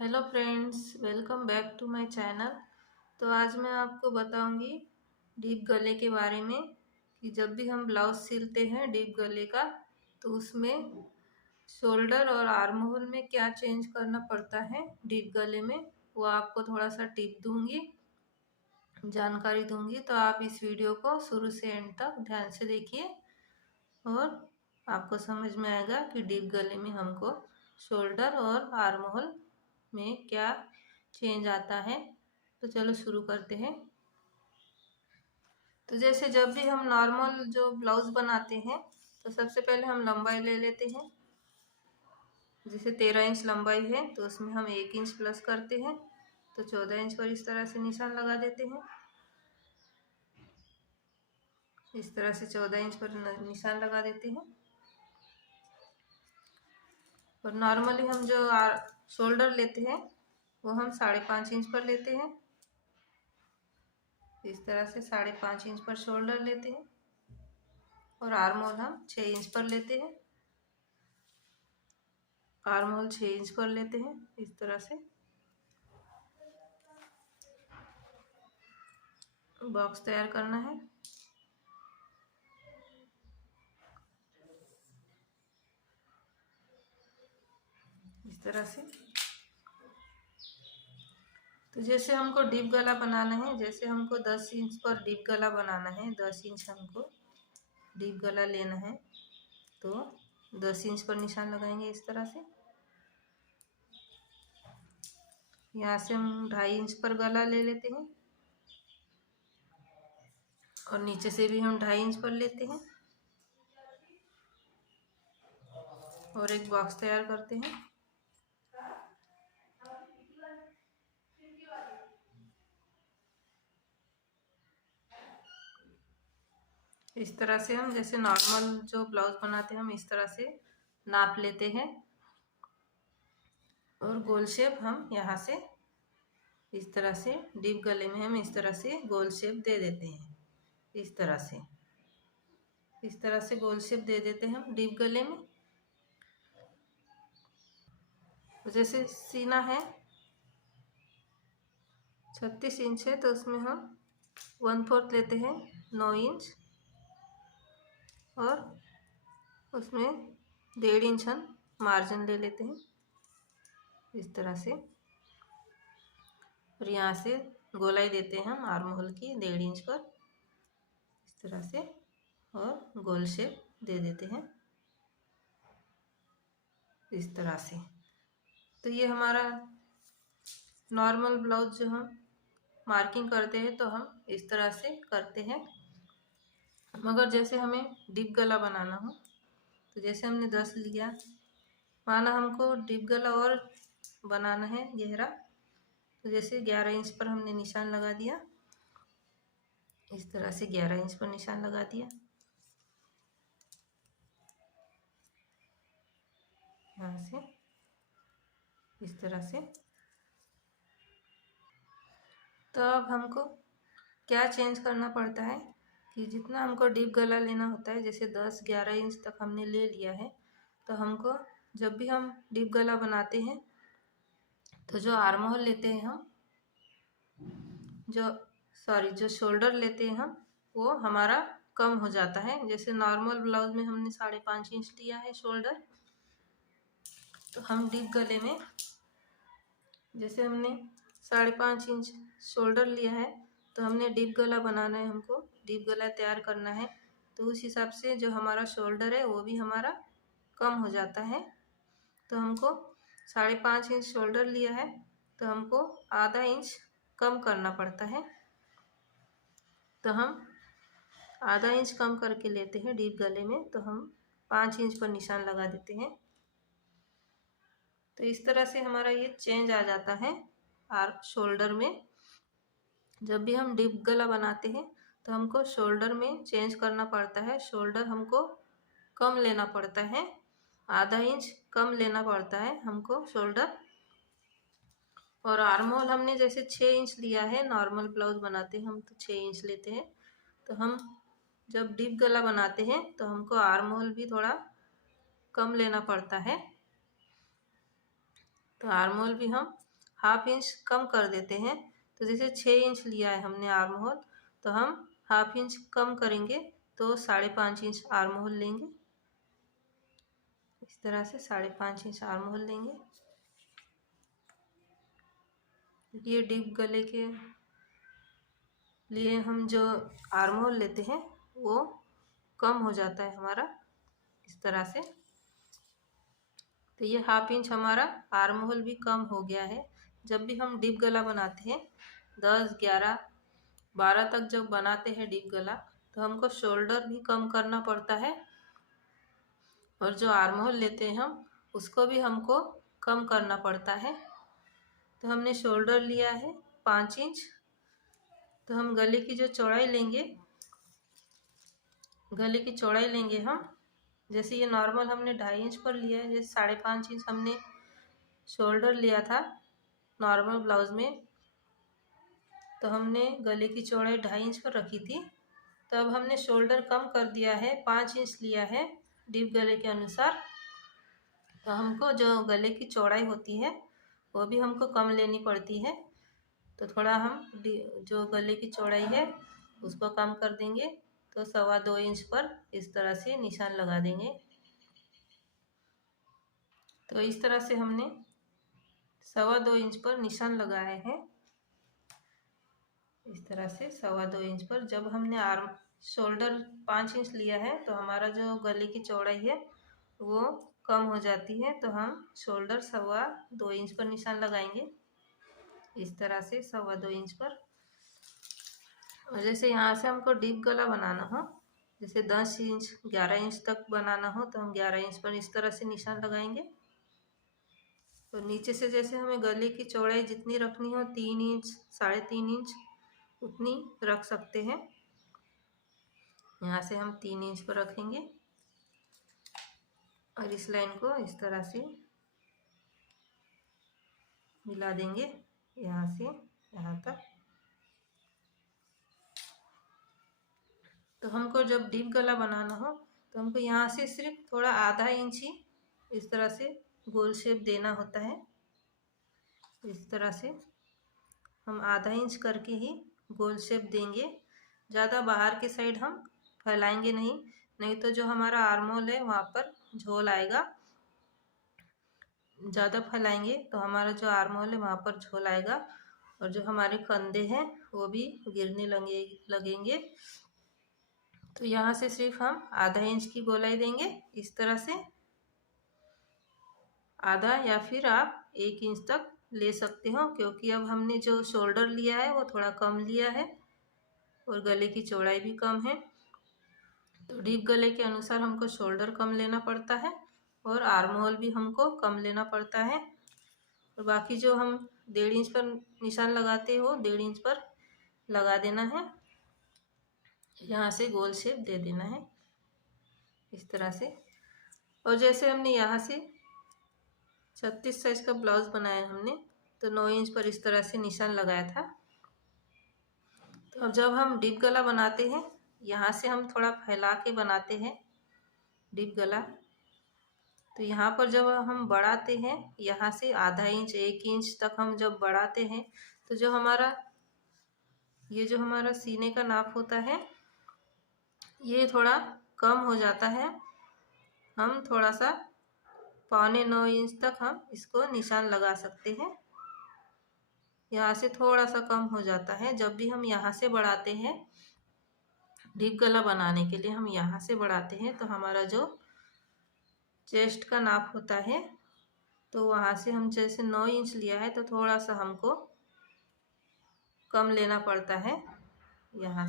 Hello friends, welcome back to my channel. तो आज मैं आपको बताऊंगी डीप गले के बारे में कि जब भी हम ब्लाउज सिलते हैं डीप गले का तो उसमें शोल्डर और आर्म होल में क्या चेंज करना पड़ता है डीप गले में, वो आपको थोड़ा सा टिप दूंगी, जानकारी दूंगी। तो आप इस वीडियो को शुरू से एंड तक ध्यान से देखिए और आपको समझ में आएगा कि डीप गले में हमको शोल्डर और आर्म होल में क्या चेंज आता है। तो चलो शुरू करते हैं। तो जैसे जब भी हम नॉर्मल जो ब्लाउज बनाते हैं तो सबसे पहले हम लंबाई ले लेते हैं। जैसे 13 इंच लंबाई है तो उसमें हम 1 इंच प्लस करते हैं, तो 14 इंच पर इस तरह से निशान लगा देते हैं। इस तरह से 14 इंच पर निशान लगा देते हैं। और नॉर्मली हम जो शोल्डर लेते हैं वो हम 5.5 इंच पर लेते हैं। इस तरह से 5.5 इंच पर शोल्डर लेते हैं और आर्म होल हम 6 इंच पर लेते हैं। आर्म होल 6 इंच पर लेते हैं। इस तरह से बॉक्स तैयार करना है। इस तरह से। तो जैसे हमको डीप गला बनाना है, जैसे हमको 10 इंच पर डीप गला बनाना है, 10 इंच हमको डीप गला लेना है, तो 10 इंच पर निशान लगाएंगे इस तरह से। यहाँ से हम 2.5 इंच पर गला ले लेते हैं और नीचे से भी हम 2.5 इंच पर लेते हैं और एक बॉक्स तैयार करते हैं। इस तरह से हम जैसे नॉर्मल जो ब्लाउज बनाते हैं हम इस तरह से नाप लेते हैं और गोल शेप हम यहाँ से इस तरह से डीप गले में हम इस तरह से गोल शेप दे देते हैं। इस तरह से गोल शेप दे देते हैं हम डीप गले में। जैसे सीना है 36 इंच है तो उसमें हम 1/4 लेते हैं, 9 इंच, और उसमें 1.5 इंच हम मार्जिन ले लेते हैं इस तरह से। और यहाँ से गोलाई देते हैं हम आर्म होल की 1.5 इंच पर इस तरह से और गोल शेप दे देते हैं इस तरह से। तो ये हमारा नॉर्मल ब्लाउज जो हम मार्किंग करते हैं तो हम इस तरह से करते हैं। मगर जैसे हमें डीप गला बनाना हो तो जैसे हमने 10 लिया, माना हमको डीप गला और बनाना है गहरा, तो जैसे 11 इंच पर हमने निशान लगा दिया। इस तरह से 11 इंच पर निशान लगा दिया यहाँ से इस तरह से। तो अब हमको क्या चेंज करना पड़ता है कि जितना हमको डीप गला लेना होता है, जैसे 10-11 इंच तक हमने ले लिया है, तो हमको जब भी हम डीप गला बनाते हैं तो जो आर्म होल लेते हैं हम, जो शोल्डर लेते हैं हम, वो हमारा कम हो जाता है। जैसे नॉर्मल ब्लाउज में हमने 5.5 इंच लिया है शोल्डर, तो हम डीप गले में जैसे हमने 5.5 इंच शोल्डर लिया है तो हमने डीप गला बनाना है, हमको डीप गला तैयार करना है, तो उस हिसाब से जो हमारा शोल्डर है वो भी हमारा कम हो जाता है। तो हमको 5.5 इंच शोल्डर लिया है तो हमको आधा इंच कम करना पड़ता है। तो हम आधा इंच कम करके लेते हैं डीप गले में, तो हम 5 इंच पर निशान लगा देते हैं। तो इस तरह से हमारा ये चेंज आ जाता है शोल्डर में। जब भी हम डीप गला बनाते हैं तो हमको शोल्डर में चेंज करना पड़ता है। शोल्डर हमको कम लेना पड़ता है, आधा इंच कम लेना पड़ता है हमको शोल्डर। और आर्म होल हमने जैसे 6 इंच लिया है, नॉर्मल ब्लाउज बनाते हैं हम तो 6 इंच लेते हैं, तो हम जब डीप गला बनाते हैं तो हमको आर्म होल भी थोड़ा कम लेना पड़ता है। तो आर्म होल भी हम हाफ इंच कम कर देते हैं। तो जैसे 6 इंच लिया है हमने आर्म होल, तो हम हाफ इंच कम करेंगे तो 5.5 इंच आर्म होल लेंगे। इस तरह से 5.5 इंच आर्म होल लेंगे। ये डीप गले के लिए हम जो आर्म होल लेते हैं वो कम हो जाता है हमारा इस तरह से। तो ये हाफ इंच हमारा आर्म होल भी कम हो गया है। जब भी हम डीप गला बनाते हैं 10, 11, 12 तक जब बनाते हैं डीप गला, तो हमको शोल्डर भी कम करना पड़ता है और जो आर्म होल लेते हैं हम उसको भी हमको कम करना पड़ता है। तो हमने शोल्डर लिया है 5 इंच। तो हम गले की जो चौड़ाई लेंगे, गले की चौड़ाई लेंगे हम, जैसे ये नॉर्मल हमने 2.5 इंच पर लिया है, जैसे 5.5 इंच हमने शोल्डर लिया था नॉर्मल ब्लाउज में, तो हमने गले की चौड़ाई 2.5 इंच पर रखी थी। तो अब हमने शोल्डर कम कर दिया है, 5 इंच लिया है डीप गले के अनुसार। तो हमको जो गले की चौड़ाई होती है वो भी हमको कम लेनी पड़ती है। तो थोड़ा हम जो गले की चौड़ाई है उसको कम कर देंगे, तो 2.25 इंच पर इस तरह से निशान लगा देंगे। तो इस तरह से हमने 2.25 इंच पर निशान लगाए हैं। इस तरह से 2.25 इंच पर जब हमने आर्म शोल्डर 5 इंच लिया है, तो हमारा जो गले की चौड़ाई है वो कम हो जाती है। तो हम शोल्डर 2.25 इंच पर निशान लगाएंगे इस तरह से 2.25 इंच पर। और जैसे यहाँ से हमको डीप गला बनाना हो, जैसे 10 इंच 11 इंच तक बनाना हो, तो हम 11 इंच पर इस तरह से निशान लगाएंगे। तो नीचे से जैसे हमें गले की चौड़ाई जितनी रखनी हो 3 इंच 3.5 इंच उतनी रख सकते हैं। यहाँ से हम 3 इंच पर रखेंगे और इस लाइन को इस तरह से मिला देंगे यहाँ से यहाँ तक। तो हमको जब डीप गला बनाना हो तो हमको यहाँ से सिर्फ थोड़ा आधा इंच ही इस तरह से गोल शेप देना होता है। इस तरह से हम आधा इंच करके ही गोल शेप देंगे, ज़्यादा बाहर के साइड हम फैलाएंगे नहीं, नहीं तो जो हमारा आर्म होल है वहाँ पर झोल आएगा। ज़्यादा फैलाएंगे तो हमारा जो आर्म होल है वहाँ पर झोल आएगा और जो हमारे कंधे हैं वो भी गिरने लगेंगे। तो यहाँ से सिर्फ हम आधा इंच की गोलाई देंगे इस तरह से, आधा या फिर आप 1 इंच तक ले सकते हो, क्योंकि अब हमने जो शोल्डर लिया है वो थोड़ा कम लिया है और गले की चौड़ाई भी कम है। तो डीप गले के अनुसार हमको शोल्डर कम लेना पड़ता है और आर्म होल भी हमको कम लेना पड़ता है। और बाकी जो हम 1.5 इंच पर निशान लगाते हो 1.5 इंच पर लगा देना है, यहाँ से गोल शेप दे देना है इस तरह से। और जैसे हमने यहाँ से 36 साइज का ब्लाउज बनाया हमने, तो 9 इंच पर इस तरह से निशान लगाया था। तो अब जब हम डीप गला बनाते हैं, यहाँ से हम थोड़ा फैला के बनाते हैं डीप गला। तो यहाँ पर जब हम बढ़ाते हैं यहाँ से आधा इंच 1 इंच तक हम जब बढ़ाते हैं, तो जो हमारा ये जो हमारा सीने का नाप होता है ये थोड़ा कम हो जाता है। हम थोड़ा सा 8.25 इंच तक हम इसको निशान लगा सकते हैं। यहाँ से थोड़ा सा कम हो जाता है। जब भी हम यहाँ से बढ़ाते हैं डीप गला बनाने के लिए, हम यहाँ से बढ़ाते हैं तो हमारा जो चेस्ट का नाप होता है, तो वहाँ से हम जैसे 9 इंच लिया है तो थोड़ा सा हमको कम लेना पड़ता है। यहाँ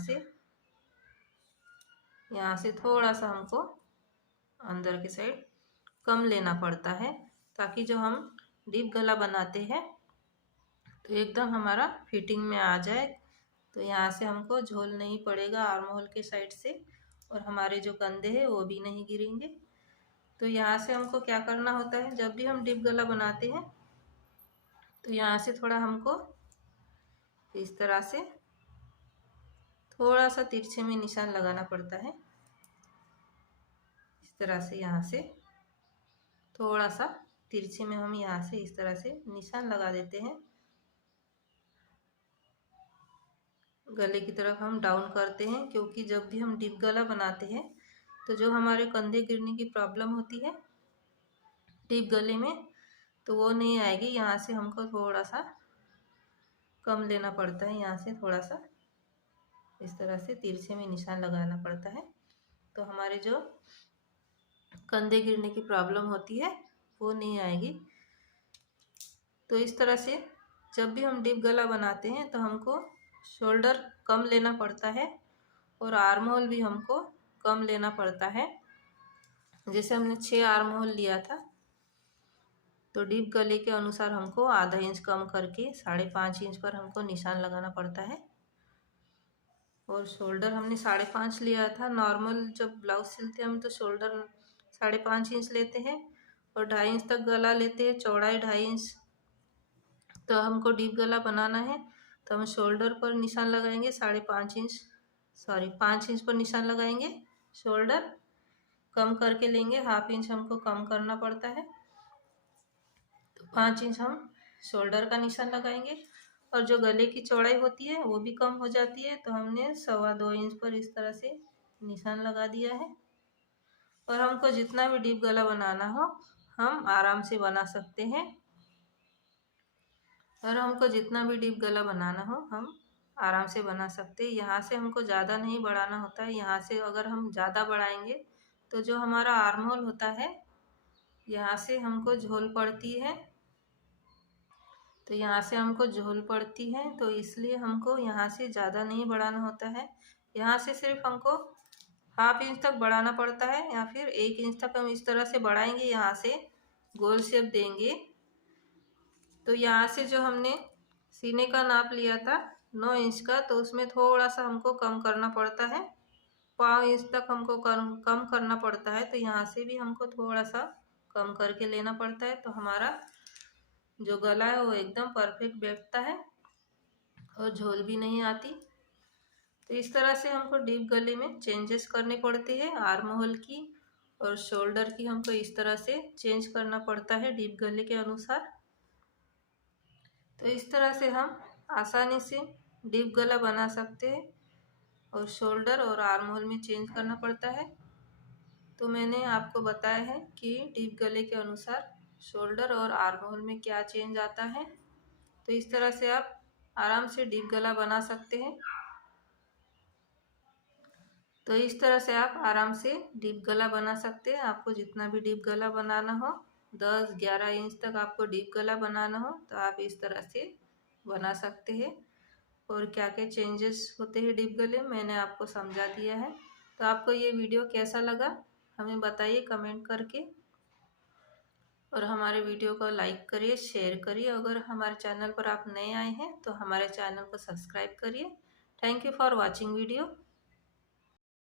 से थोड़ा सा हमको अंदर के साइड कम लेना पड़ता है, ताकि जो हम डीप गला बनाते हैं तो एकदम हमारा फिटिंग में आ जाए। तो यहाँ से हमको झोल नहीं पड़ेगा आर्म होल के साइड से, और हमारे जो कंधे हैं वो भी नहीं गिरेंगे। तो यहाँ से हमको क्या करना होता है, जब भी हम डीप गला बनाते हैं तो यहाँ से थोड़ा हमको इस तरह से थोड़ा सा तिरछे में निशान लगाना पड़ता है। इस तरह से यहाँ से थोड़ा सा तिरछे में हम यहाँ से इस तरह से निशान लगा देते हैं। गले की तरफ हम डाउन करते हैं, क्योंकि जब भी हम डीप गला बनाते हैं तो जो हमारे कंधे गिरने की प्रॉब्लम होती है डीप गले में, तो वो नहीं आएगी। यहाँ से हमको थोड़ा सा कम लेना पड़ता है, यहाँ से थोड़ा सा इस तरह से तिरछे में निशान लगाना पड़ता है, तो हमारे जो कंधे गिरने की प्रॉब्लम होती है वो नहीं आएगी। तो इस तरह से जब भी हम डीप गला बनाते हैं तो हमको शोल्डर कम लेना पड़ता है और आर्म होल भी हमको कम लेना पड़ता है। जैसे हमने 6 आर्म होल लिया था, तो डीप गले के अनुसार हमको आधा इंच कम करके 5.5 इंच पर हमको निशान लगाना पड़ता है। और शोल्डर हमने 5.5 लिया था। नॉर्मल जब ब्लाउज सिलते हैं हम तो शोल्डर 5.5 इंच लेते हैं और 2.5 इंच तक गला लेते हैं, चौड़ाई 2.5 इंच। तो हमको डीप गला बनाना है तो हम शोल्डर पर निशान लगाएंगे 5 इंच पर निशान लगाएंगे। शोल्डर कम करके लेंगे, ½ इंच हमको कम करना पड़ता है, तो 5 इंच हम शोल्डर का निशान लगाएंगे। और जो गले की चौड़ाई होती है वो भी कम हो जाती है, तो हमने 2.25 इंच पर इस तरह से निशान लगा दिया है। और हमको जितना भी डीप गला बनाना हो हम आराम से बना सकते हैं। और हमको जितना भी डीप गला बनाना हो हम आराम से बना सकते हैं। यहाँ से हमको ज़्यादा नहीं बढ़ाना होता है। यहाँ से अगर हम ज़्यादा बढ़ाएंगे तो जो हमारा आर्म होल होता है यहाँ से हमको झोल पड़ती है, तो यहाँ से हमको झोल पड़ती है, तो इसलिए हमको यहाँ से ज़्यादा नहीं बढ़ाना होता है। यहाँ से सिर्फ हमको ½ इंच तक बढ़ाना पड़ता है, या फिर 1 इंच तक हम इस तरह से बढ़ाएंगे, यहाँ से गोल शेप देंगे। तो यहाँ से जो हमने सीने का नाप लिया था 9 इंच का, तो उसमें थोड़ा सा हमको कम करना पड़ता है, 5 इंच तक हमको कम करना पड़ता है। तो यहाँ से भी हमको थोड़ा सा कम करके लेना पड़ता है, तो हमारा जो गला है वो एकदम परफेक्ट बैठता है और झोल भी नहीं आती। तो इस तरह से हमको डीप गले में चेंजेस करने पड़ते हैं। आर्म होल की और शोल्डर की हमको इस तरह से चेंज करना पड़ता है डीप गले के अनुसार। तो इस तरह से हम आसानी से डीप गला बना सकते हैं और शोल्डर और आर्म होल में चेंज करना पड़ता है। तो मैंने आपको बताया है कि डीप गले के अनुसार शोल्डर और आर्म होल में क्या चेंज आता है। तो इस तरह से आप आराम से डीप गला बना सकते हैं। तो इस तरह से आप आराम से डीप गला बना सकते हैं। आपको जितना भी डीप गला बनाना हो, 10-11 इंच तक आपको डीप गला बनाना हो, तो आप इस तरह से बना सकते हैं। और क्या क्या चेंजेस होते हैं डीप गले मैंने आपको समझा दिया है। तो आपको ये वीडियो कैसा लगा हमें बताइए कमेंट करके, और हमारे वीडियो को लाइक करिए, शेयर करिए। अगर हमारे चैनल पर आप नए आए हैं तो हमारे चैनल को सब्सक्राइब करिए। Thank you for watching video.